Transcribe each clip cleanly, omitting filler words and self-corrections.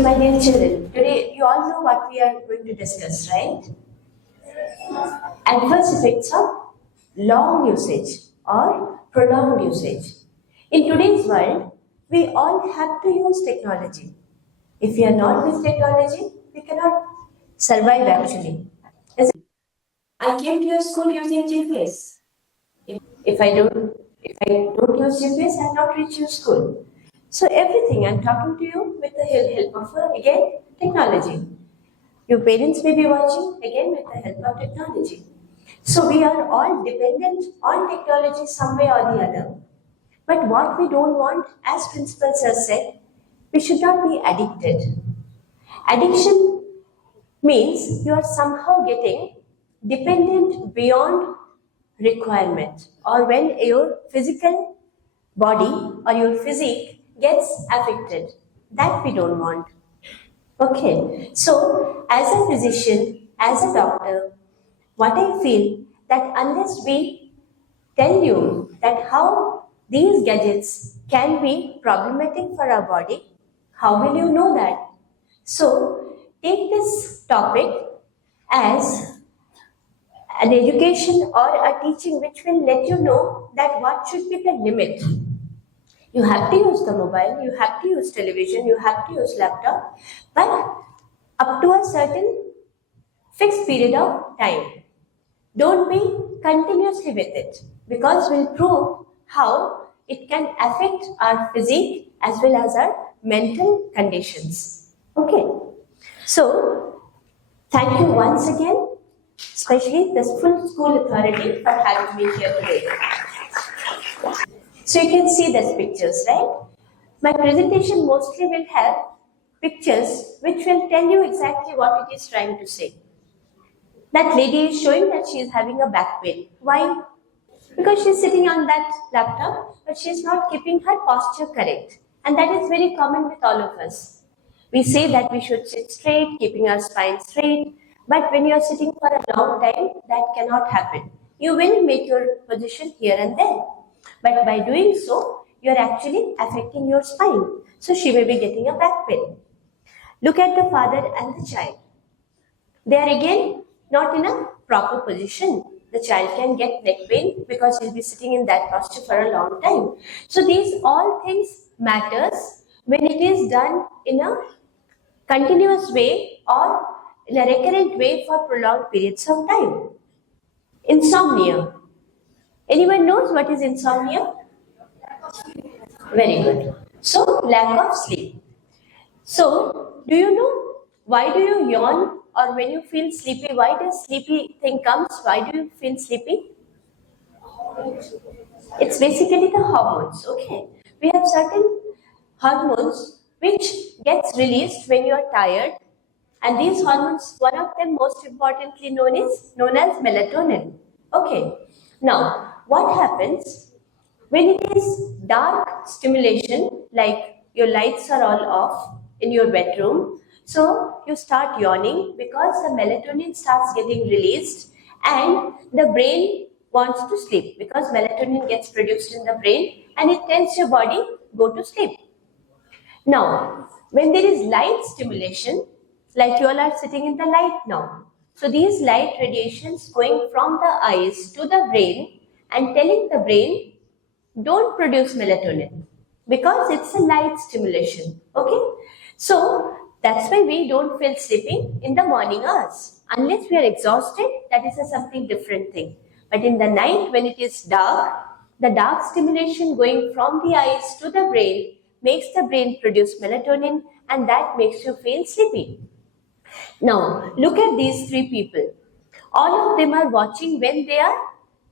So my dear children, today you all know what we are going to discuss, right? Adverse effects of long usage or prolonged usage. In today's world, we all have to use technology. If we are not with technology, we cannot survive actually. I came to your school using GPS. If I don't use GPS, I'll not reach your school. So everything I'm talking to you with the help of again technology. Your parents may be watching again with the help of technology. So we are all dependent on technology some way or the other. But what we don't want, as principals have said, we should not be addicted. Addiction means you are somehow getting dependent beyond requirement, or when your physical body or your physique gets affected. That we don't want. Okay, so as a physician, as a doctor, what I feel that unless we tell you that how these gadgets can be problematic for our body, how will you know that? So take this topic as an education or a teaching which will let you know that what should be the limit. You have to use the mobile, you have to use television, you have to use laptop, but up to a certain fixed period of time. Don't be continuously with it, because we'll prove how it can affect our physique as well as our mental conditions. Okay. So, thank you once again, especially the full school authority for having me here today. So you can see these pictures, right? My presentation mostly will have pictures which will tell you exactly what it is trying to say. That lady is showing that she is having a back pain. Why? Because she is sitting on that laptop, but she is not keeping her posture correct. And that is very common with all of us. We say that we should sit straight, keeping our spine straight, but when you are sitting for a long time, that cannot happen. You will make your position here and there. But by doing so, you are actually affecting your spine. So she may be getting a back pain. Look at the father and the child. They are again not in a proper position. The child can get neck pain because he'll be sitting in that posture for a long time. So these all things matters when it is done in a continuous way or in a recurrent way for prolonged periods of time. Insomnia. Anyone knows what is insomnia? Very good. So, lack of sleep. So, do you know why do you yawn, or when you feel sleepy, why does sleepy thing comes? Why do you feel sleepy? It's basically the hormones, okay? We have certain hormones which gets released when you are tired, and these hormones, one of them most importantly known as melatonin. Okay. Now, what happens when it is dark stimulation, like your lights are all off in your bedroom, so you start yawning because the melatonin starts getting released and the brain wants to sleep because melatonin gets produced in the brain and it tells your body go to sleep. Now, when there is light stimulation, like you all are sitting in the light now, so these light radiations going from the eyes to the brain and telling the brain don't produce melatonin because it's a light stimulation. Okay, so that's why we don't feel sleepy in the morning hours unless we are exhausted. That is a something different thing. But in the night when it is dark, the dark stimulation going from the eyes to the brain makes the brain produce melatonin, and that makes you feel sleepy. Now look at these three people. All of them are watching when they are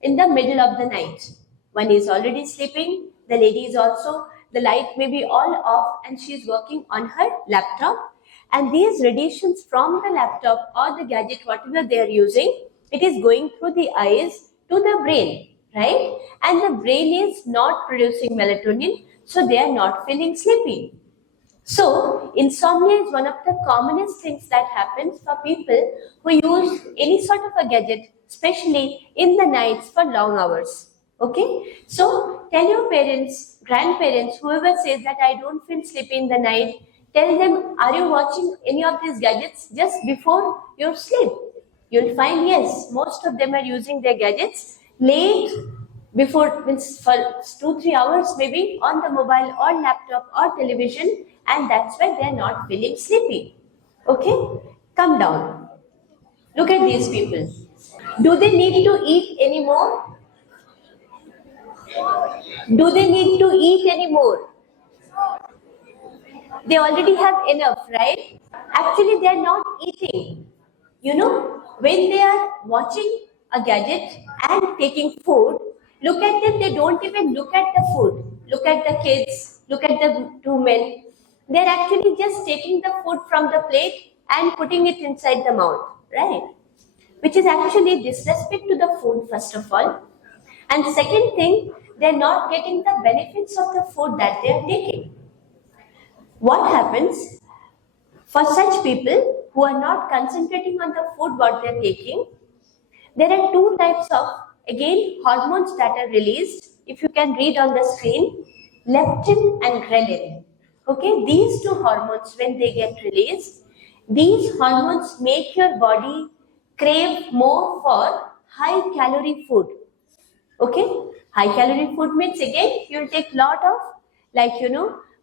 in the middle of the night. One is already sleeping, the lady is also, the light may be all off and she is working on her laptop, and these radiations from the laptop or the gadget, whatever they are using, it is going through the eyes to the brain, right? And the brain is not producing melatonin, so they are not feeling sleepy. So, insomnia is one of the commonest things that happens for people who use any sort of a gadget, especially in the nights for long hours. Okay? So, tell your parents, grandparents, whoever says that I don't feel sleepy in the night, Tell them, are you watching any of these gadgets just before your sleep? You'll find, yes, most of them are using their gadgets late before, means for 2-3 hours maybe on the mobile or laptop or television, and that's why they're not feeling sleepy. Okay? Come down. Look at these people. Do they need to eat anymore? Do they need to eat anymore? They already have enough, right? Actually, they are not eating. You know, when they are watching a gadget and taking food, look at them, they don't even look at the food. Look at the kids, look at the two men. They're actually just taking the food from the plate and putting it inside the mouth, right? Which is actually disrespect to the food, first of all. And second thing, they're not getting the benefits of the food that they're taking. What happens for such people who are not concentrating on the food what they're taking? There are two types of, again, hormones that are released. If you can read on the screen, leptin and ghrelin. Okay, these two hormones, when they get released, these hormones make your body crave more for high calorie food. Okay, high calorie food means, again, you'll take lot of, like,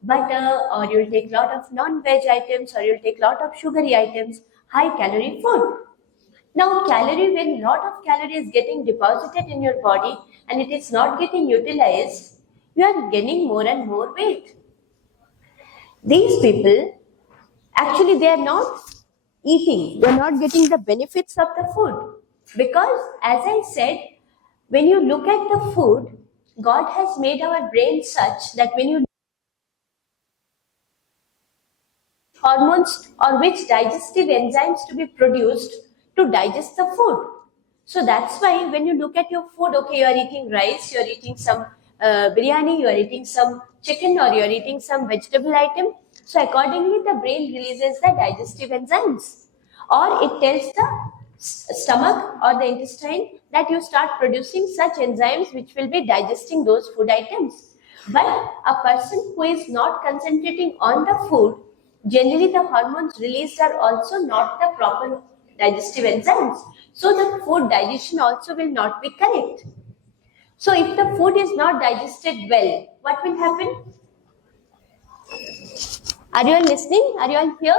butter, or you'll take lot of non-veg items, or you'll take lot of sugary items, high calorie food. Now, when lot of calorie is getting deposited in your body and it is not getting utilized, you are gaining more and more weight. These people, actually, they are not eating, they are not getting the benefits of the food. Because, as I said, when you look at the food, God has made our brain such that when you hormones or which digestive enzymes to be produced to digest the food. So that's why when you look at your food, okay, you are eating rice, you are eating some biryani, you are eating some chicken, or you are eating some vegetable item. So accordingly, the brain releases the digestive enzymes, or it tells the stomach or the intestine that you start producing such enzymes which will be digesting those food items. But a person who is not concentrating on the food, generally the hormones released are also not the proper digestive enzymes. So the food digestion also will not be correct. So if the food is not digested well, what will happen? Are you all listening? Are you all here?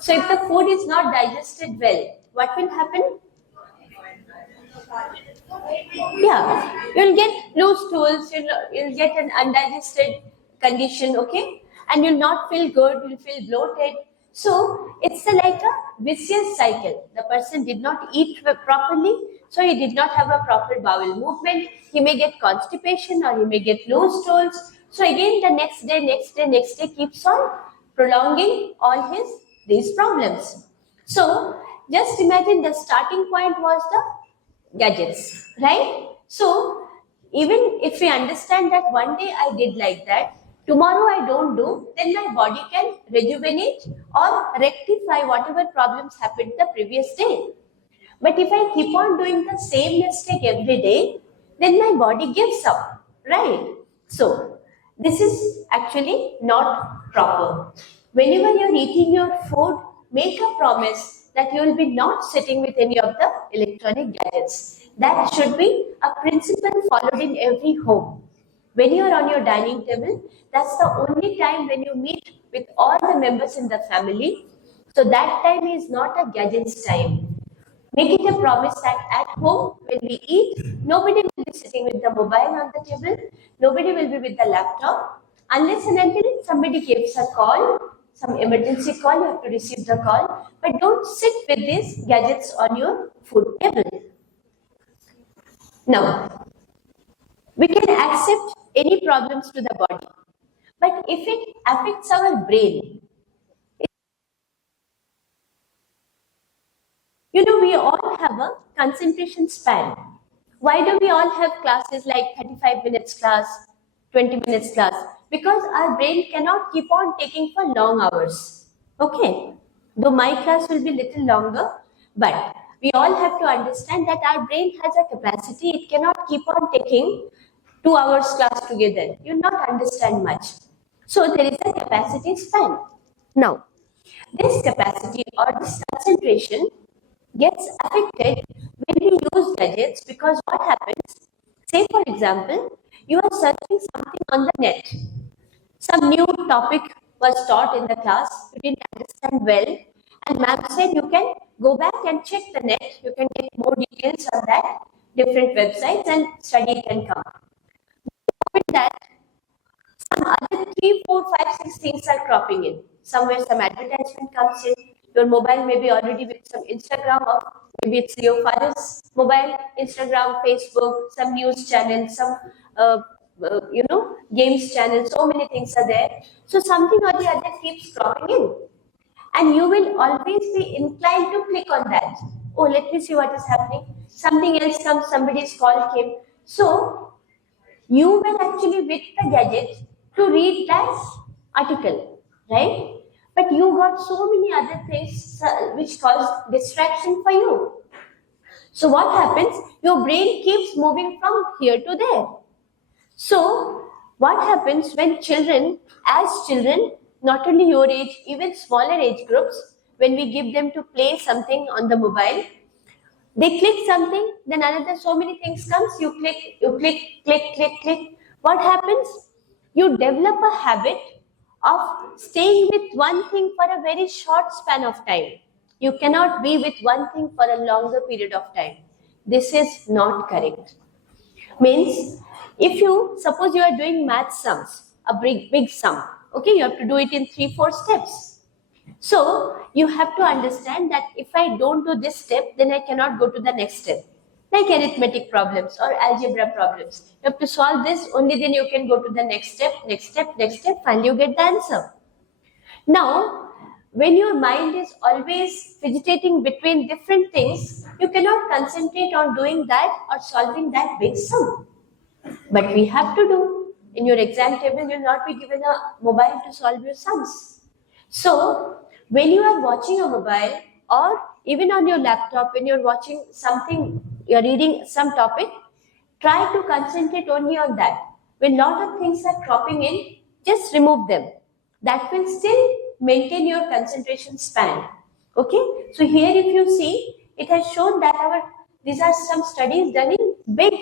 So if the food is not digested well, what will happen? Yeah, you'll get loose stools, you'll get an undigested condition, okay? And you'll not feel good, you'll feel bloated. So it's like a vicious cycle. The person did not eat properly, so he did not have a proper bowel movement. He may get constipation, or he may get loose stools. So again, the next day keeps on prolonging all these problems. So just imagine the starting point was the gadgets, right? So even if we understand that one day I did like that, tomorrow I don't do, then my body can rejuvenate or rectify whatever problems happened the previous day. But if I keep on doing the same mistake every day, then my body gives up, right? So this is actually not proper. Whenever you're eating your food, make a promise that you will be not sitting with any of the electronic gadgets. That should be a principle followed in every home. When you are on your dining table, that's the only time when you meet with all the members in the family. So that time is not a gadgets time. Make it a promise that at home, when we eat, nobody will be sitting with the mobile on the table, nobody will be with the laptop, unless and until somebody gives a call, some emergency call, you have to receive the call, but don't sit with these gadgets on your food table. Now, we can accept any problems to the body, but if it affects our brain, we all have a concentration span. Why do we all have classes like 35 minutes class, 20 minutes class? Because our brain cannot keep on taking for long hours. Okay? Though my class will be little longer, but we all have to understand that our brain has a capacity. It cannot keep on taking 2 hours class together. You'll not understand much. So there is a capacity span. Now, this capacity or this concentration gets affected when we use gadgets, because what happens, say for example, you are searching something on the net. Some new topic was taught in the class, you didn't understand well, and ma'am said you can go back and check the net, you can get more details on that, different websites, and study it and come. With that, some other 3, 4, 5, 6 things are cropping in. Somewhere some advertisement comes in. Your mobile may be already with some Instagram, or maybe it's your father's mobile, Instagram, Facebook, some news channels, some games channels. So many things are there. So something or the other keeps cropping in, and you will always be inclined to click on that. Oh, let me see what is happening. Something else comes. Somebody's call came. So you will actually with the gadget to read that article, right? But you got so many other things which cause distraction for you. So what happens? Your brain keeps moving from here to there. So what happens when children, not only your age, even smaller age groups, when we give them to play something on the mobile, they click something, then another so many things comes, you click. What happens? You develop a habit of staying with one thing for a very short span of time. You cannot be with one thing for a longer period of time. This is not correct. Means, if you, suppose you are doing math sums, a big sum, okay, you have to do it in 3, 4 steps. So you have to understand that if I don't do this step, then I cannot go to the next step. Like arithmetic problems or algebra problems. You have to solve this, only then you can go to the next step, finally you get the answer. Now, when your mind is always fidgeting between different things, you cannot concentrate on doing that or solving that big sum. But we have to do. In your exam table, you will not be given a mobile to solve your sums. So, when you are watching a mobile or even on your laptop, when you're watching something, you're reading some topic, try to concentrate only on that. When lot of things are cropping in, just remove them. That will still maintain your concentration span. Okay? So here if you see, it has shown that these are some studies done in big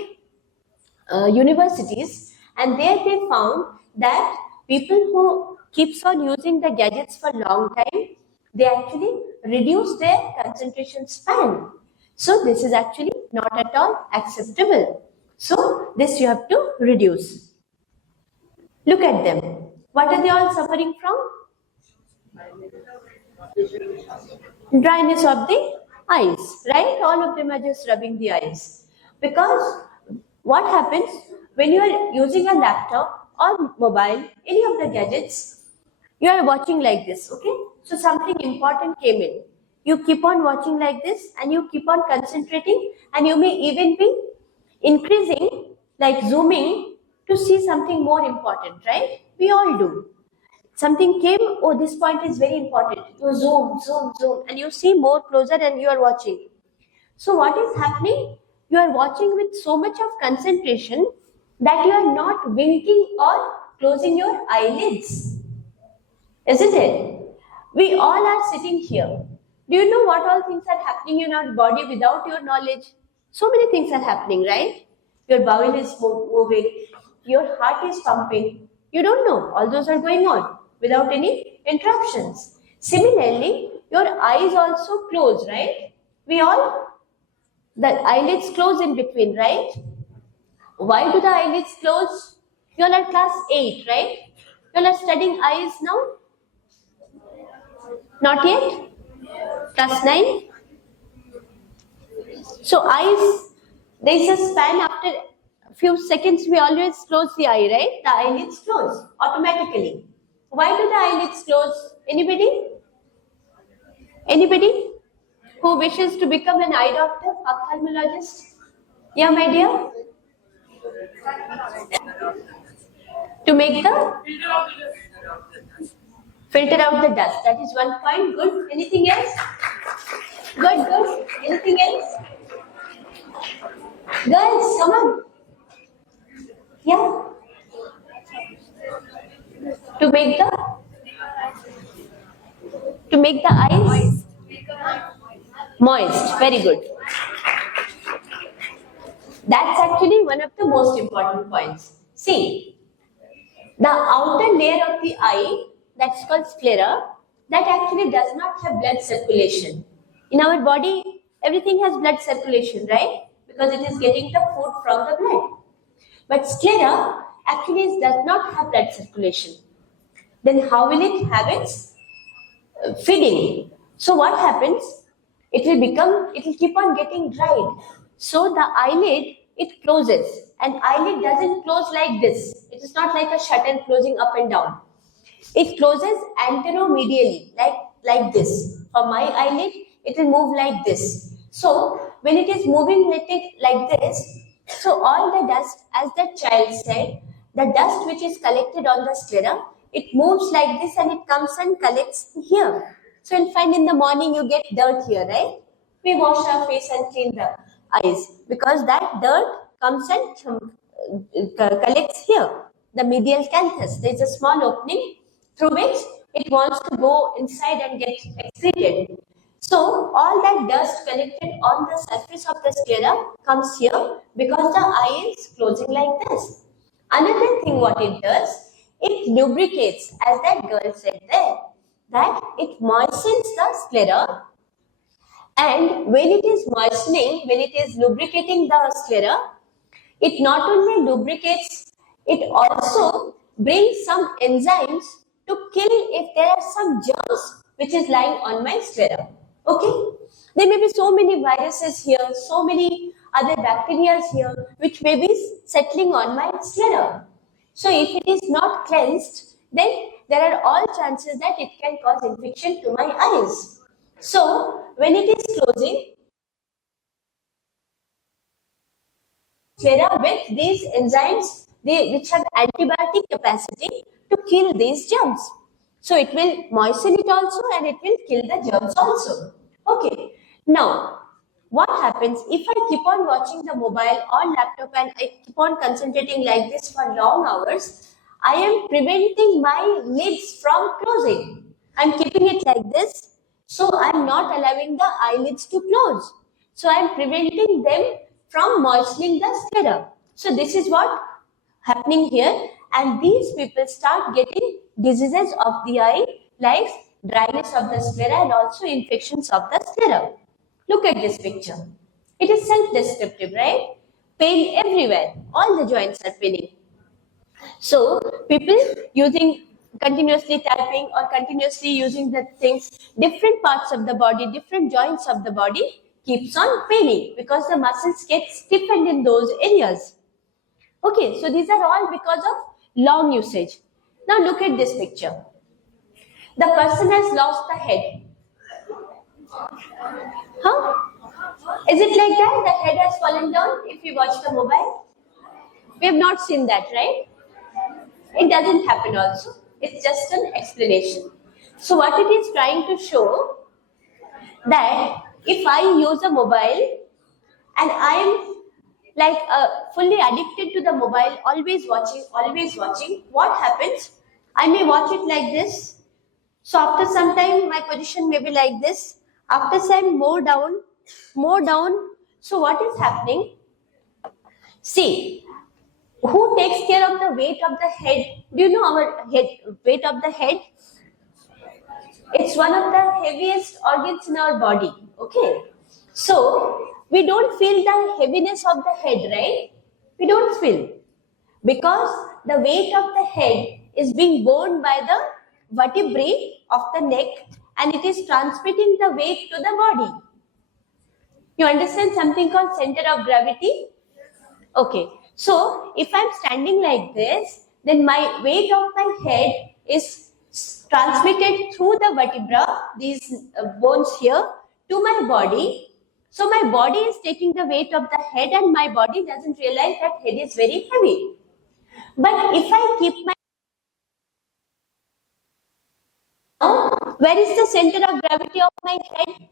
universities, and there they found that people who keeps on using the gadgets for long time, they actually reduce their concentration span. So this is actually not at all acceptable. So this you have to reduce. Look at them. What are they all suffering from? Dryness of the eyes, right? All of them are just rubbing the eyes. Because what happens when you are using a laptop or mobile, any of the gadgets, you are watching like this, okay? So something important came in. You keep on watching like this and you keep on concentrating, and you may even be increasing, like zooming, to see something more important, right? We all do. Something came, oh, this point is very important. You zoom, and you see more closer and you are watching. So what is happening? You are watching with so much of concentration that you are not winking or closing your eyelids. Isn't it? We all are sitting here. Do you know what all things are happening in our body without your knowledge? So many things are happening, right? Your bowel is moving, your heart is pumping. You don't know. All those are going on without any interruptions. Similarly, your eyes also close, right? The eyelids close in between, right? Why do the eyelids close? You all are class 8, right? You all are studying eyes now? Not yet? Class 9? So eyes, there is a span, after a few seconds we always close the eye, right? The eyelids close automatically. Why do the eyelids close? Anybody? Anybody who wishes to become an eye doctor, ophthalmologist? Yeah, my dear? To make the filter out the dust. That is one point. Good. Anything else? Good. Anything else? Girls, come on. Yeah. To make the eyes moist. Very good. That's actually one of the most important points. See, the outer layer of the eye, that's called sclera, that actually does not have blood circulation. In our body, everything has blood circulation, right? Because it is getting the food from the blood. But sclera actually does not have blood circulation. Then how will it have its feeding? So what happens? It will keep on getting dried. So the eyelid, it closes, and eyelid doesn't close like this. It is not like a shutter closing up and down. It closes anteromedially, like this. For my eyelid, it will move like this. So when it is moving like this, so all the dust, as the child said, the dust which is collected on the sclera, it moves like this and it comes and collects here. So you'll find in the morning you get dirt here, right? We wash our face and clean the eyes because that dirt comes and collects here. The medial canthus, there is a small opening through which it wants to go inside and get excreted. So all that dust collected on the surface of the sclera comes here because the eye is closing like this. Another thing what it does, it lubricates, as that girl said there, that it moistens the sclera, and when it is moistening, when it is lubricating the sclera, it not only lubricates, it also brings some enzymes to kill if there are some germs which is lying on my sclera. Okay? There may be so many viruses here, so many other bacteria here which may be settling on my sclera. So if it is not cleansed, then there are all chances that it can cause infection to my eyes. So when it is closing, sclera with these enzymes which have antibiotic capacity to kill these germs. So it will moisten it also and it will kill the germs also. Okay. Now, what happens if I keep on watching the mobile or laptop and I keep on concentrating like this for long hours? I am preventing my lids from closing. I am keeping it like this. So I am not allowing the eyelids to close. So I am preventing them from moistening the sclera. So this is what happening here, and these people start getting diseases of the eye like dryness of the sclera and also infections of the sclera. Look at this picture. It is self-descriptive, right? Pain everywhere. All the joints are paining. So people using continuously typing or continuously using the things, different parts of the body, different joints of the body keeps on paining because the muscles get stiffened in those areas. Okay, so these are all because of long usage. Now look at this picture. The person has lost the head. Huh? Is it like that? The head has fallen down if you watch the mobile? We have not seen that, right? It doesn't happen also. It's just an explanation. So what it is trying to show that if I use a mobile and I am like fully addicted to the mobile, always watching, what happens? I may watch it like this. So after some time, my position may be like this. After some more down. So what is happening? See, who takes care of the weight of the head? Do you know our weight of the head? It's one of the heaviest organs in our body. Okay. So we don't feel the heaviness of the head, right? We don't feel. Because the weight of the head is being borne by the vertebrae of the neck and it is transmitting the weight to the body. You understand something called center of gravity? Okay. So if I'm standing like this, then my weight of my head is transmitted through the vertebra, these bones here, to my body. So my body is taking the weight of the head and my body doesn't realize that head is very heavy. But if I keep my... Now, where is the center of gravity of my head?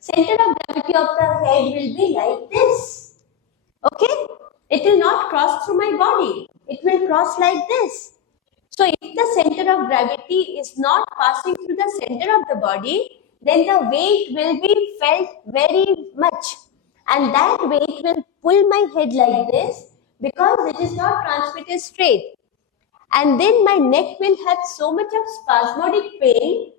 Center of gravity of the head will be like this. Okay? It will not cross through my body. It will cross like this. So if the center of gravity is not passing through the center of the body, then the weight will be felt very much. And that weight will pull my head like this because it is not transmitted straight. And then my neck will have so much of spasmodic pain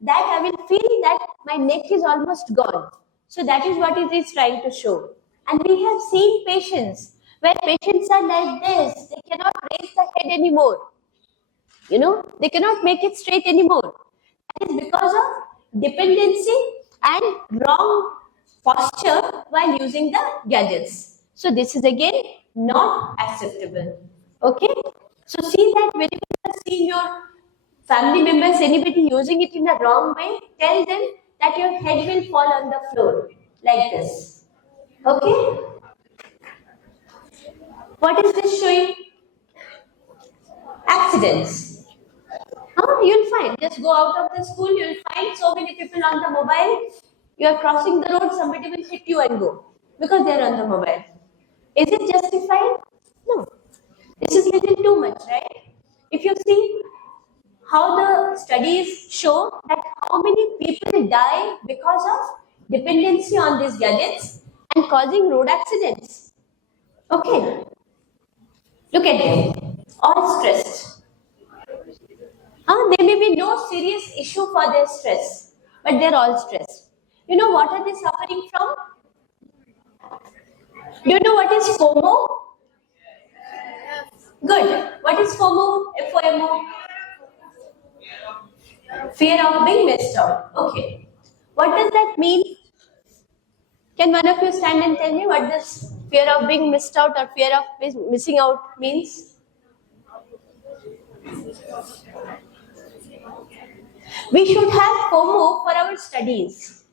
that I will feel that my neck is almost gone. So that is what it is trying to show. And we have seen patients where patients are like this, they cannot raise the head anymore. They cannot make it straight anymore. That is because of dependency and wrong posture while using the gadgets. So this is again not acceptable. Okay? So see that when you are seeing your family members, anybody using it in a wrong way, tell them that your head will fall on the floor like this. Okay? What is this showing? Accidents. You'll find, just go out of the school, you'll find so many people on the mobile. You are crossing the road, somebody will hit you and go because they are on the mobile. Is it justified? No. This is little too much, right? If you see how the studies show that how many people die because of dependency on these gadgets and causing road accidents. Okay. Look at them. All stressed. There may be no serious issue for their stress, but they're all stressed. You know what are they suffering from? Do you know what is FOMO? Good. What is FOMO? FOMO? Fear of being missed out. Okay. What does that mean? Can one of you stand and tell me what this fear of being missed out or fear of missing out means? We should have FOMO for our studies.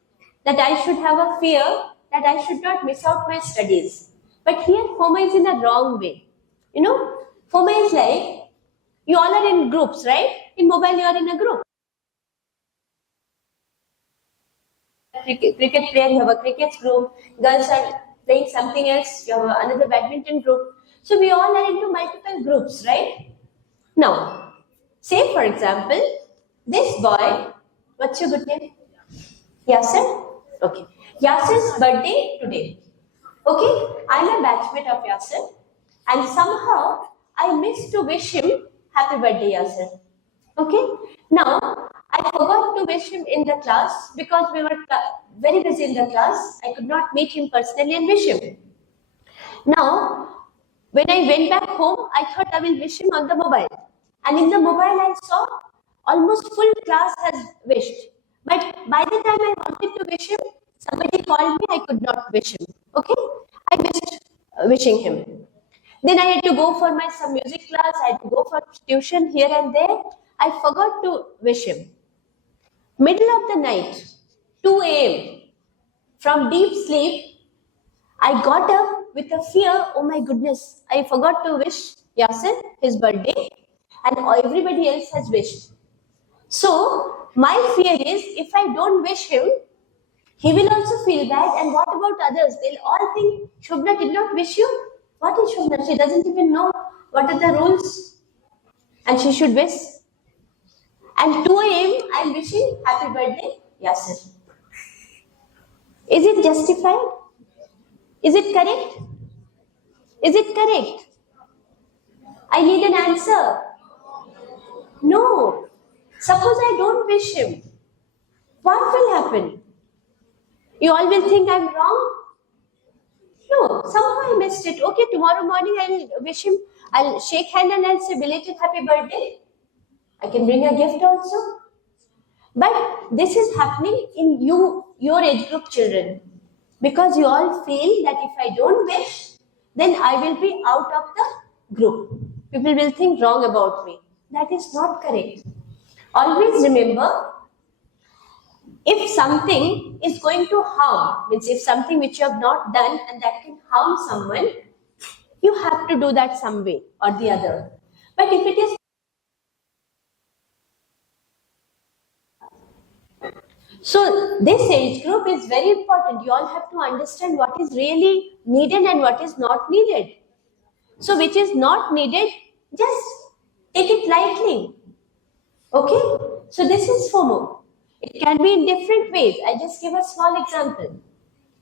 That I should have a fear that I should not miss out my studies. But here FOMO is in a wrong way. FOMO is like, you all are in groups, right? In mobile you are in a group. Cricket player, you have a cricket group. Girls are playing something else, you have another badminton group. So we all are into multiple groups, right? Now, say for example, this boy, what's your good name? Yasser? Okay. Yasser's birthday today. Okay, I'm a batchmate of Yasser and somehow I missed to wish him happy birthday, Yasser. Okay, now I forgot to wish him in the class because we were very busy in the class. I could not meet him personally and wish him. Now, when I went back home, I thought I will wish him on the mobile. And in the mobile, I saw almost full class has wished. But by the time I wanted to wish him, somebody called me, I could not wish him. Okay? I missed wishing him. Then I had to go for my some music class, I had to go for tuition here and there. I forgot to wish him. Middle of the night, 2 a.m., from deep sleep, I got up with a fear, oh my goodness, I forgot to wish Yasser his birthday and everybody else has wished. So, my fear is if I don't wish him, he will also feel bad. And what about others? They'll all think Shobna did not wish you. What is Shobna? She doesn't even know what are the rules. And she should wish. And 2 a.m. I'm wishing happy birthday, Yasser. Is it justified? Is it correct? Is it correct? I need an answer. No. Suppose I don't wish him. What will happen? You all will think I'm wrong? No, somehow I missed it. Okay, tomorrow morning I'll wish him. I'll shake hand and I'll say belated happy birthday. I can bring a gift also. But this is happening in your age group children. Because you all feel that if I don't wish, then I will be out of the group. People will think wrong about me. That is not correct. Always remember, if something is going to harm, means if something which you have not done and that can harm someone, you have to do that some way or the other. But if it is so, this age group is very important. You all have to understand what is really needed and what is not needed. So, which is not needed, just Take it lightly. Okay? So this is FOMO. It can be in different ways. I just give a small example.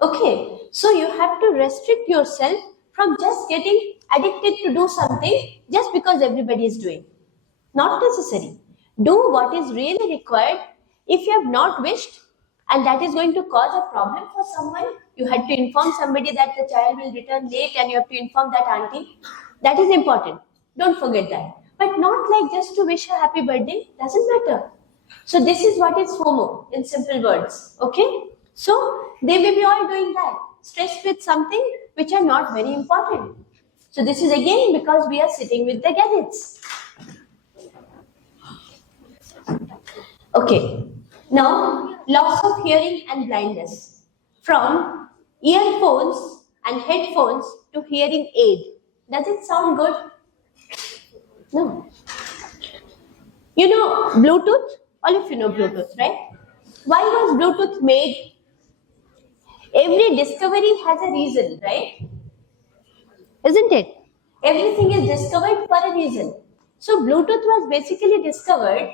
Okay? So you have to restrict yourself from just getting addicted to do something just because everybody is doing. Not necessary. Do what is really required. If you have not wished and that is going to cause a problem for someone, you had to inform somebody that the child will return late and you have to inform that auntie. That is important. Don't forget that. But not like just to wish a happy birthday. Doesn't matter. So this is what is FOMO in simple words. Okay? So they may be all doing that. Stressed with something which are not very important. So this is again because we are sitting with the gadgets. Okay, now loss of hearing and blindness. From earphones and headphones to hearing aid. Does it sound good? No. You know Bluetooth? All of you know Bluetooth, right? Why was Bluetooth made? Every discovery has a reason, right? Isn't it? Everything is discovered for a reason. So Bluetooth was basically discovered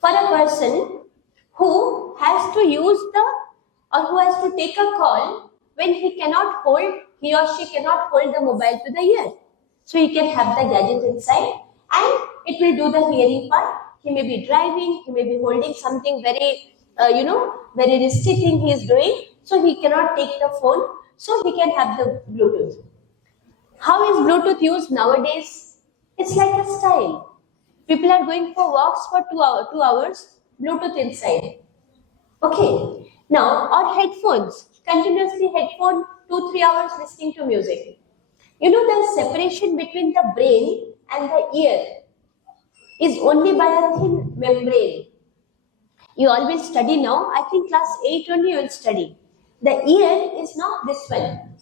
for a person who has to use who has to take a call when he or she cannot hold the mobile to the ear. So he can have the gadget inside and it will do the hearing part. He may be driving, he may be holding something very, very risky thing he is doing. So he cannot take the phone, so he can have the Bluetooth. How is Bluetooth used nowadays? It's like a style. People are going for walks for 2 hours, Bluetooth inside. Okay. Now, or headphones. Continuously headphone, 2-3 hours listening to music. You know the separation between the brain and the ear is only by a thin membrane. You always study now. I think class 8 only you will study. The ear is not this one.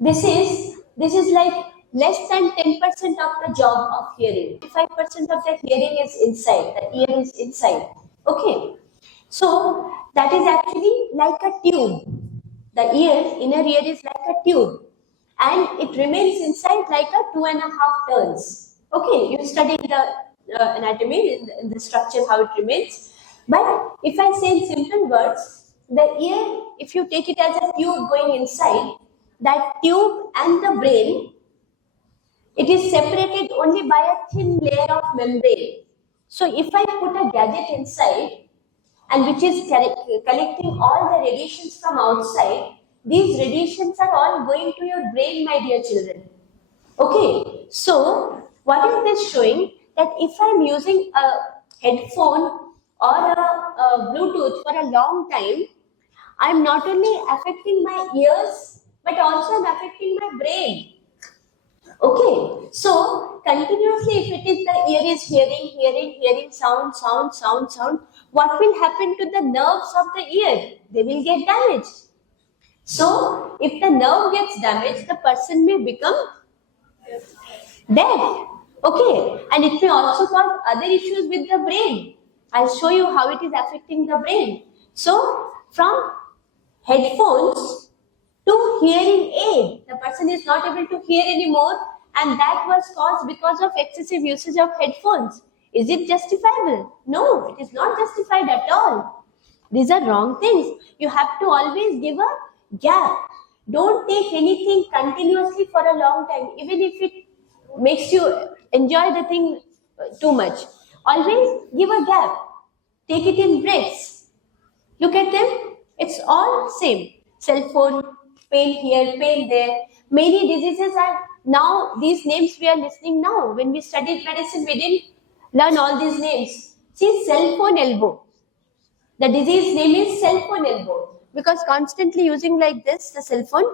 This is like less than 10% of the job of hearing. 5% of the hearing is inside. The ear is inside. Okay. So that is actually like a tube. The inner ear is like a tube. And it remains inside like a 2.5 turns. Okay, you studied the anatomy in the structure how it remains. But if I say in simple words, the ear, if you take it as a tube going inside, that tube and the brain, it is separated only by a thin layer of membrane. So if I put a gadget inside, and which is collecting all the radiations from outside, these radiations are all going to your brain, my dear children. Okay, so what is this showing? That if I am using a headphone or a Bluetooth for a long time, I am not only affecting my ears, but also I am affecting my brain. Okay, so continuously if it is the ear is hearing sound, what will happen to the nerves of the ear? They will get damaged. So if the nerve gets damaged, the person may become deaf. Okay, and it may also cause other issues with the brain. I'll show you how it is affecting the brain. So from headphones to hearing aid, the person is not able to hear anymore, and that was caused because of excessive usage of headphones. Is it justifiable? No, it is not justified at all. These are wrong things. You have to always give a gap. Don't take anything continuously for a long time, even if it makes you enjoy the thing too much. Always give a gap. Take it in breaks. Look at them. It's all same. Cell phone, pain here, pain there. Many diseases are now, these names we are listening now. When we studied medicine, we didn't learn all these names. See, cell phone elbow. The disease name is cell phone elbow. Because constantly using like this, the cell phone,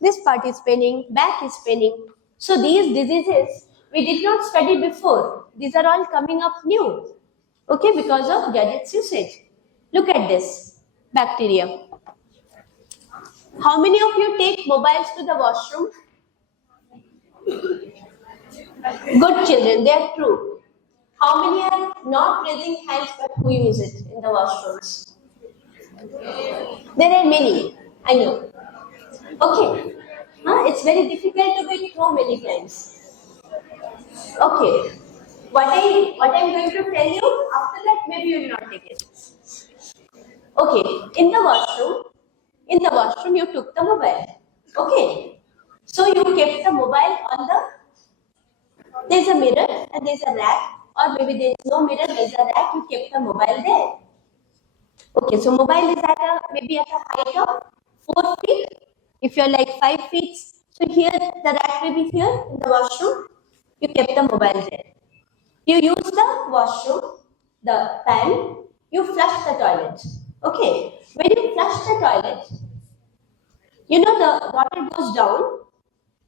this part is paining, back is paining. So these diseases, we did not study before. These are all coming up new. Okay, because of gadgets usage. Look at this. Bacteria. How many of you take mobiles to the washroom? Good children, they are true. How many are not raising hands but who use it in the washrooms? There are many, I know. Okay, it's very difficult to get through many times. Okay, What I'm going to tell you, after that maybe you will not take it. Okay, in the washroom you took the mobile. Okay, so you kept the mobile on the, there's a mirror and there's a rack, or maybe there's no mirror, there's a rack, you kept the mobile there. Okay, so mobile is at a, maybe at a height of 4 feet. If you're like 5 feet, so here the rack may be here in the washroom, you kept the mobile there. You use the washroom, the pan, you flush the toilet. Okay, when you flush the toilet, you know the water goes down,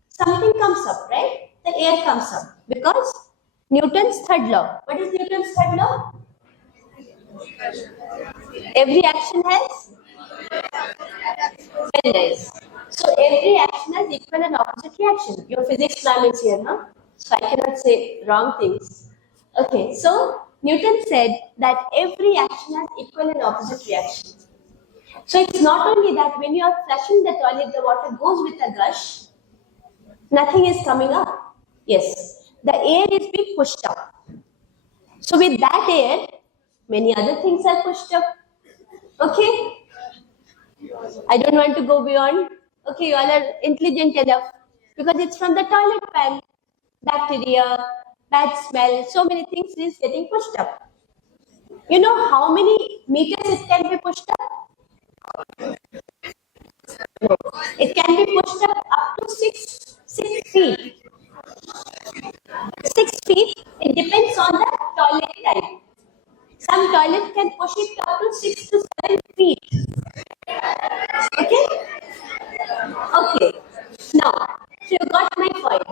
something comes up, right? The air comes up because Newton's third law. What is Newton's third law? Every action has, very nice. So every action has equal and opposite reaction. Your physics ma'am is here, no? So I cannot say wrong things. Okay, so Newton said that every action has equal and opposite reaction. So it's not only that when you are flushing the toilet, the water goes with a gush, nothing is coming up. Yes, the air is being pushed up. So with that air, many other things are pushed up. Okay? I don't want to go beyond. Okay, you all are intelligent enough because it's from the toilet pan. Bacteria, bad smell, so many things is getting pushed up. You know how many meters it can be pushed up? No. It can be pushed up to 6 feet. 6 feet, it depends on the toilet type. Some toilets can push it up to 6 to 7 feet. Okay? Okay. Now, so you got my point.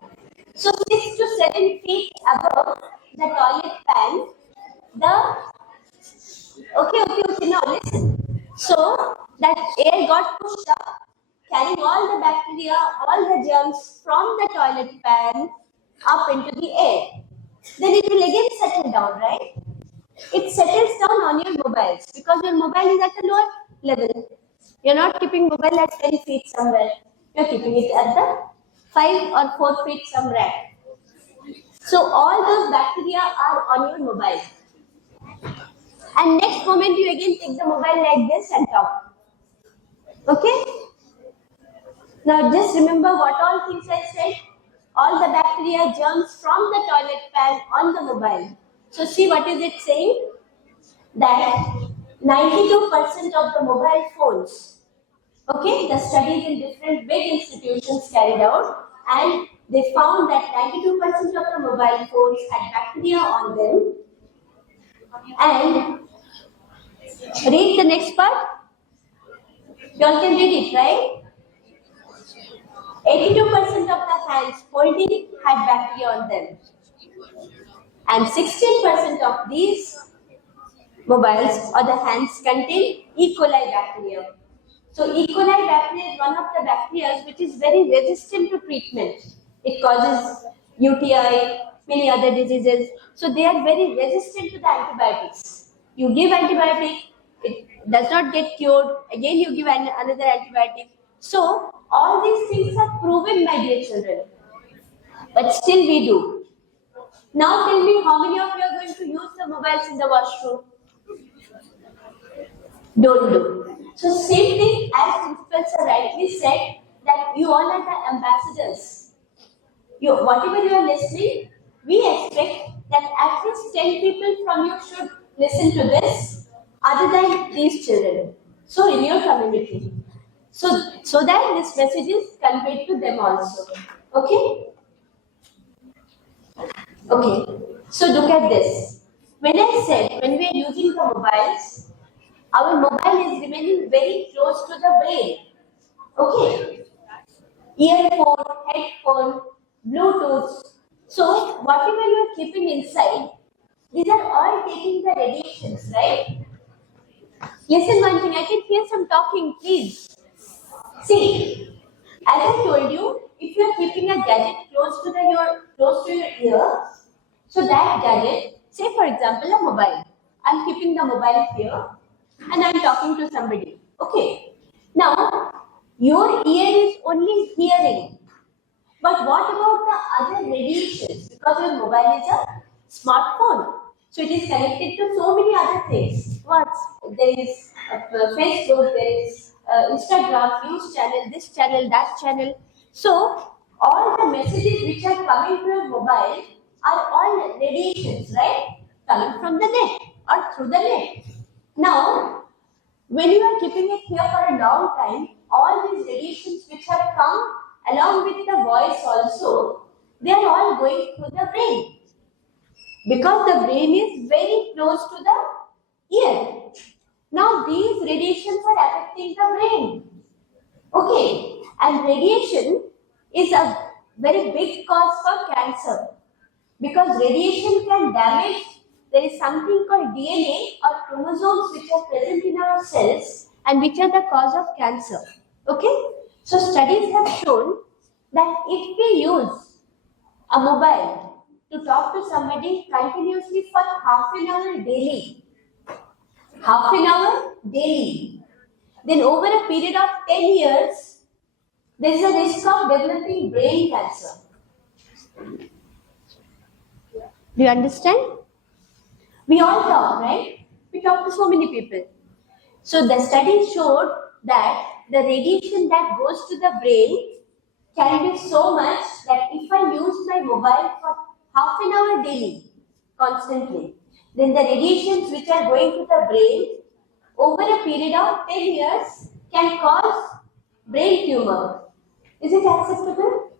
So 6 to 7 feet above the toilet pan, the okay, now listen. So that air got pushed up, carrying all the bacteria, all the germs from the toilet pan up into the air. Then it will again settle down, right? It settles down on your mobiles because your mobile is at a lower level. You're not keeping mobile at 10 feet somewhere. You're keeping it at the 5 or 4 feet some rack. So all those bacteria are on your mobile. And next moment you again take the mobile like this and talk. Okay? Now just remember what all things I said. All the bacteria, germs from the toilet pan on the mobile. So see what is it saying? That 92% of the mobile phones, okay, the studies in different big institutions carried out, and they found that 92% of the mobile phones had bacteria on them. And read the next part. You all can read it, right? 82% of the hands holding had bacteria on them. And 16% of these mobiles or the hands contain E. coli bacteria. So E. coli bacteria is one of the bacteria which is very resistant to treatment. It causes UTI, many other diseases. So they are very resistant to the antibiotics. You give antibiotic, it does not get cured. Again you give another antibiotic. So all these things are proven, my dear children. But still we do. Now tell me how many of you are going to use the mobiles in the washroom? Don't do. So same thing as principals have rightly said that you all are the ambassadors. Whatever you are listening, we expect that at least 10 people from you should listen to this other than these children. So in your community. So that this message is conveyed to them also. Okay? Okay. So look at this. When I said when we are using the mobiles, our mobile is remaining very close to the brain. Okay. Earphone, headphone, Bluetooth. So whatever you are keeping inside, these are all taking the radiations, right? Listen one thing, I can hear some talking, please. See, as I told you, if you are keeping a gadget close to your ear, so that gadget, say for example a mobile. I'm keeping the mobile here and I'm talking to somebody. Okay. Now, your ear is only hearing. But what about the other radiations? Because your mobile is a smartphone. So it is connected to so many other things. What? There is Facebook, there is Instagram, news channel, this channel, that channel. So all the messages which are coming to your mobile are all radiations, right? Coming from the net or through the net. Now, when you are keeping it here for a long time, all these radiations which have come along with the voice also, they are all going through the brain. Because the brain is very close to the ear. Now these radiations are affecting the brain. Okay, and radiation is a very big cause for cancer. Because radiation can damage, there is something called DNA or chromosomes which are present in our cells and which are the cause of cancer. Okay, so studies have shown that if we use a mobile to talk to somebody continuously for half an hour daily, then over a period of 10 years, there is a risk of developing brain cancer. Do you understand? We all talk, right? We talk to so many people. So the study showed that the radiation that goes to the brain can be so much that if I use my mobile for half an hour daily, constantly, then the radiations which are going to the brain over a period of 10 years can cause brain tumor. Is it acceptable?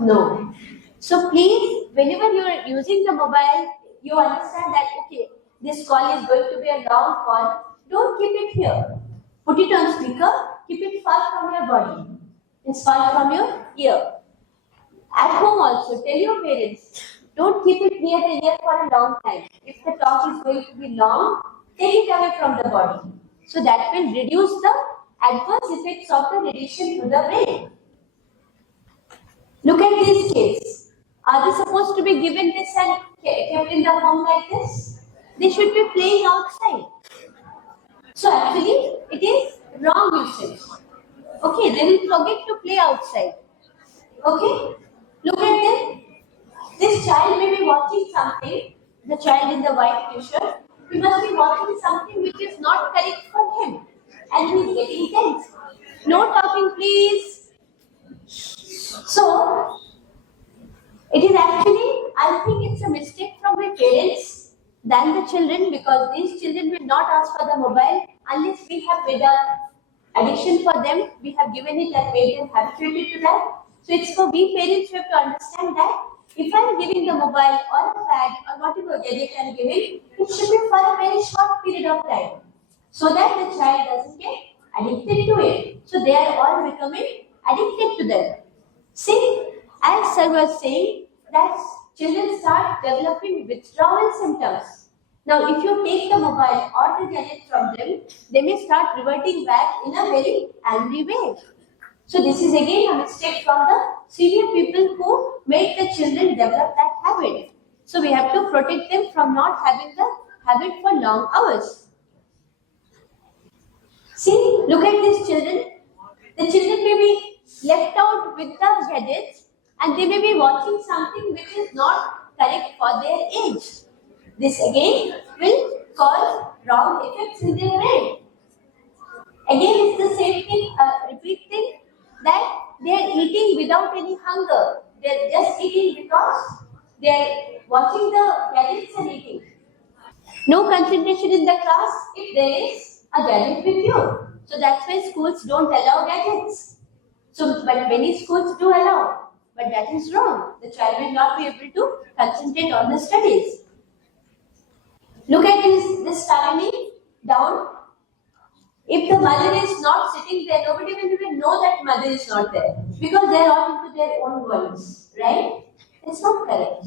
No. So please, whenever you are using the mobile, you understand that, okay, this call is going to be a long call. Don't keep it here. Put it on speaker, keep it far from your body. It's far from your ear. At home also, tell your parents, don't keep it near the ear for a long time. If the talk is going to be long, take it away from the body. So that will reduce the adverse effects of the radiation to the brain. Look at these kids. Are they supposed to be given this and kept in the home like this? They should be playing outside. So actually, it is wrong usage. Okay, they will forget to play outside. Okay, look at them. This child may be watching something, the child in the white t-shirt, he must be watching something which is not correct for him. And he is getting tense. No talking, please. So, it is actually, I think it's a mistake from my parents than the children, because these children will not ask for the mobile unless we have made an addiction for them, we have given it and made them habituated to that. So it's for we parents who have to understand that if I am giving the mobile or a pad or whatever gadget I am giving, it should be for a very short period of time, so that the child doesn't get addicted to it. So they are all becoming addicted to them. See, as sir was saying, that children start developing withdrawal symptoms. Now, if you take the mobile or the gadget from them, they may start reverting back in a very angry way. So this is again a mistake from the senior people who make the children develop that habit. So we have to protect them from not having the habit for long hours. See, look at these children. The children may be left out with the gadgets and they may be watching something which is not correct for their age. This again will cause wrong effects in their brain. Again, it's the same thing, repeat thing, that they are eating without any hunger. They are just eating because they are watching the gadgets and eating. No concentration in the class if there is a gadget with you. So that's why schools don't allow gadgets. So, but many schools do allow. But that is wrong. The child will not be able to concentrate on the studies. Look at this family down. If the mother is not sitting there, nobody will even know that mother is not there, because they are all into their own worlds, right? It's not correct.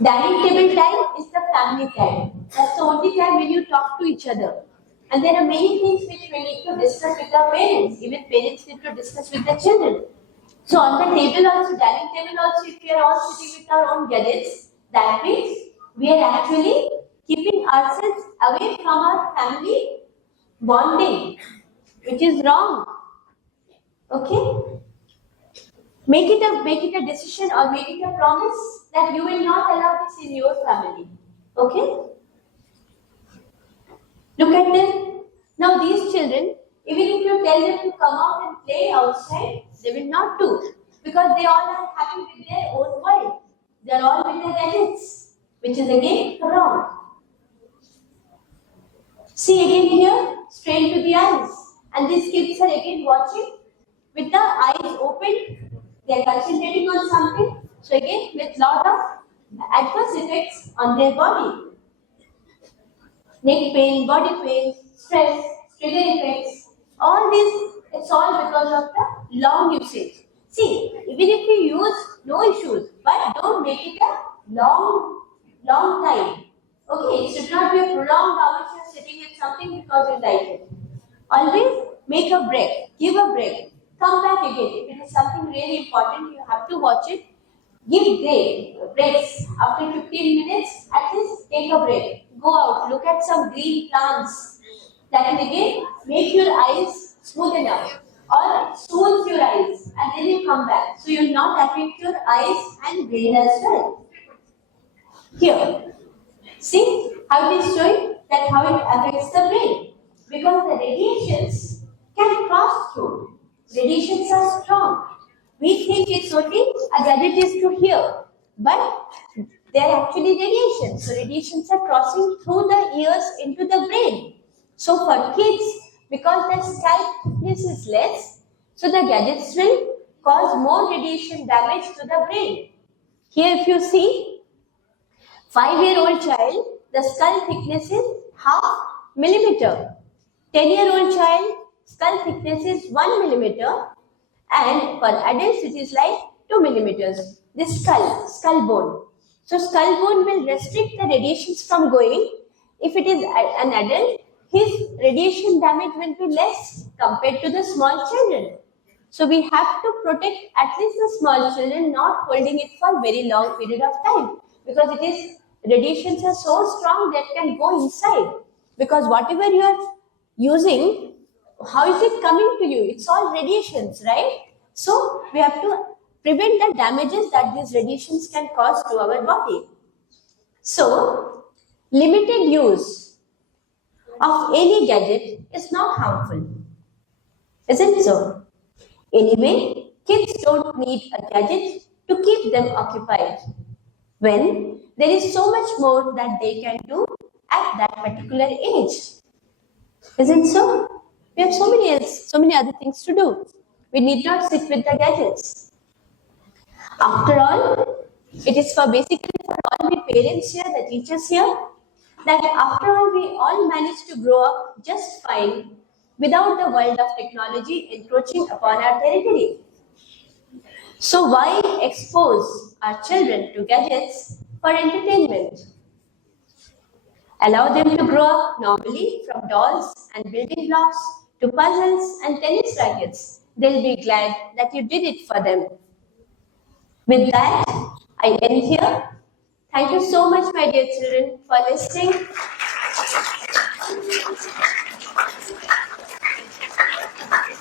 Dining table time is the family time. That's the only time when you talk to each other. And there are many things which we need to discuss with our parents. Even parents need to discuss with the children. So on the table also, dining table also, if we are all sitting with our own gadgets, that means we are actually keeping ourselves away from our family bonding, which is wrong. Okay? Make it a decision or make it a promise that you will not allow this in your family. Okay? Look at them. Now these children, even if you tell them to come out and play outside, they will not do, because they all are happy with their own world. They are all with their gadgets, which is again wrong. See again here, strain to the eyes. And these kids are again watching with the eyes open. They are concentrating on something. So again, with lot of adverse effects on their body. Neck pain, body pain, stress, trigger effects. All this, it's all because of the long usage. See, even if you use, no issues, but don't make it a long time. Okay, it should not be a prolonged hours you're sitting in something because you like it. Always make a break, give a break, come back again. If it is something really important, you have to watch it. Give breaks. After 15 minutes, at least take a break. Go out, look at some green plants. That will again make your eyes smoothen out or soothe your eyes, and then you come back. So you will not affect your eyes and brain as well. Here. See how it is showing that how it affects the brain, because the radiations can cross through. Radiations are strong. We think it's only a gadget is to hear, but they are actually radiations. So radiations are crossing through the ears into the brain. So for kids, because their scalp thickness is less, so the gadgets will cause more radiation damage to the brain. Here if you see, 5-year-old child, the skull thickness is 0.5 millimeter. 10-year-old child, skull thickness is 1 millimeter. And for adults, it is like 2 millimeters. This skull bone. So skull bone will restrict the radiations from going. If it is an adult, his radiation damage will be less compared to the small children. So we have to protect at least the small children, not holding it for a very long period of time, because it is radiations are so strong that can go inside. Because whatever you are using, how is it coming to you? It's all radiations, right? So we have to prevent the damages that these radiations can cause to our body. So limited use of any gadget is not harmful, isn't so? Anyway, kids don't need a gadget to keep them occupied, when there is so much more that they can do at that particular age. Isn't so? We have so many other things to do. We need not sit with the gadgets. After all, it is for basically for all the parents here, the teachers here, that after all we all managed to grow up just fine without the world of technology encroaching upon our territory. So why expose our children to gadgets for entertainment? Allow them to grow up normally from dolls and building blocks to puzzles and tennis rackets. They'll be glad that you did it for them. With that, I end here. Thank you so much, my dear children, for listening.